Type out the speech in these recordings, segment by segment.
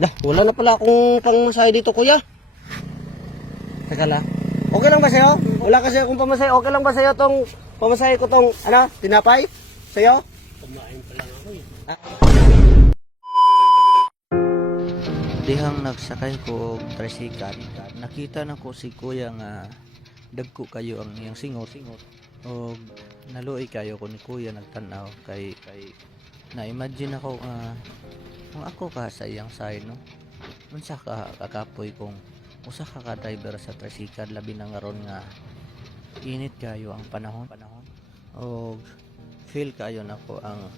Dah, wala na pala akong pangmasahe dito, kuya. Teka lang. Okay lang ba sa'yo? Wala kasi akong pamasahe. Okay lang ba sa'yo tong pamasahe ko tong, ano, tinapay? Sa'yo? Kumain pa lang ako eh. Dihang nagsakay ko og tricycle, nakita na ko si kuya nga dagko kayo ang iyang singot og naluoy kayo ko ni kuya nagtanaw kay na-imagine ako nga kung ako ka sa iyang side no. Unsa ka kakapoy kung usa ka driver sa tricycle labi na ngaron nga init kayo ang panahon og feel kayo nako ang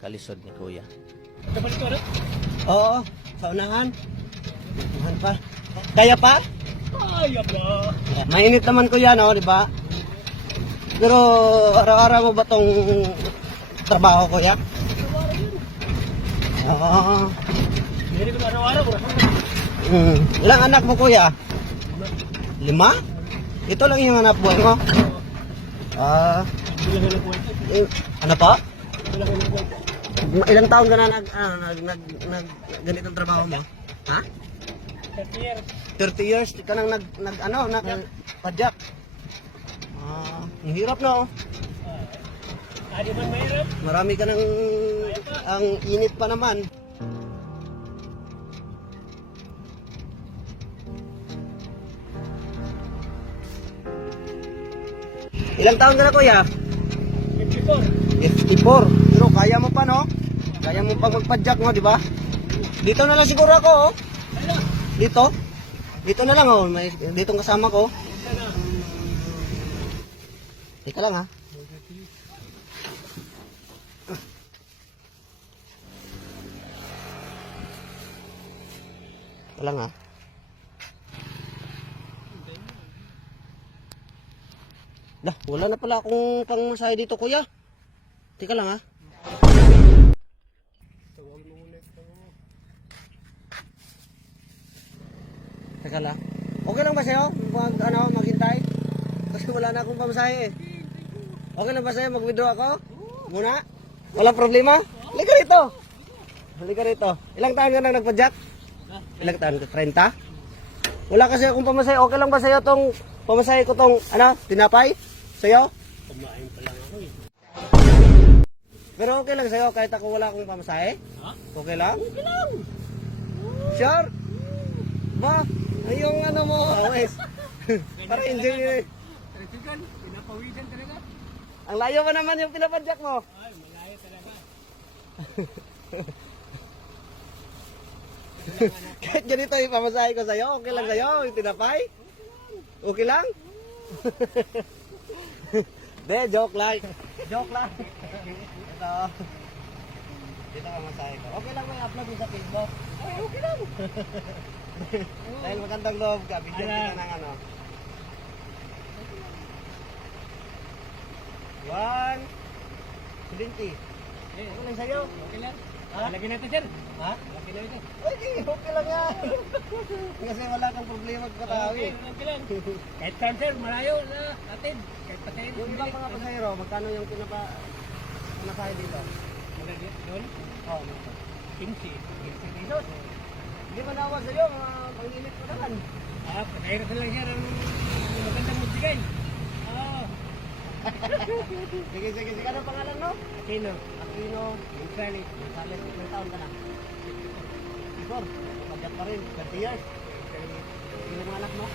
kalisod ni kuya. Kabalik ko na? Oo, sa unahan. Unahan pa. Kaya pa? Ay, aba. Mainit naman kuya, no, di ba? Pero araw-araw mo ba tong trabaho, kuya? Oo. Hindi ko araw-araw. Ilang anak mo, kuya? 5? Ito lang yung anak buhay mo? Hindi lang ko ito. Ano pa? Hindi lang ko ito. Ilang taon ka na ganitong trabaho mo? Ha? 30 years. 30 years ka nang padyak. Ang hirap no. Adi man mahirap. Marami ka nang ang init pa naman. Ilang taon ka na kuya? 54. 54. Pero kaya mo pa no? Kaya mo pa magpadyak mo, di ba? Dito na lang siguro ako, oh. Dito? Dito na lang, oh. May, dito ang kasama ko. Teka lang, ha. Teka lang, ha. Dah, wala na pala akong pangmasahe dito, kuya. Teka lang, ha. Teka lang. Okay lang ba sa'yo? Maghintay? Kasi wala na akong pamasahe eh. Okay lang ba sa'yo? Mag-withdraw ako? Muna? Walang problema? Halika rito. Halika rito. Ilang taon ka na nagpa-jack? Ilang taon ka? 30? Wala kasi akong pamasahe. Okay lang ba sa'yo tong pamasahe ko tong, tinapay? Sa'yo? Kumain pa lang ako eh. Pero okay lang sa'yo kahit ako wala akong pamasahe? Ha? Okay lang? Okay lang. Sure? Ba? Yung mo, always. Para enjoy nyo eh. Tricycle, pinapawisan talaga. Ang layo pa naman yung pinapadyak mo. Ay, malayo talaga. Kahit ganito yung pamasahe ko sa'yo, okay lang sa'yo, yung tinapay? Okay lang? De, joke lang. Joke lang. Ito. Dito pamasahe ko. Okay lang may upload mo sa Facebook? Ay, okay lang. Dahil magandang loob ka, bigyan kita ng ano. 1, 20. Okay lang sa'yo? Okay lang. Ha? Lagyan natin, sir. Ha? Okay lang ito. Okay lang nga. Kasi wala kang problema katawi. Okay lang. Kahit saan, sir, malayo na natin. Kahit pasahin. Yung ibang mga pasahero, magkano yung pinapasahe dito? Malagyan doon. Oh, 15 pesos. hindi man awa sa'yo, ang init ko naman. Pagkahirap na lang siya ng magandang musigay. Oo. Sige, ano pangalan no? Sino? Aquino Gonzales. Gonzales, ilang taon ka na? 54, pagkat pa rin, 30 years. Yung mga anak mo?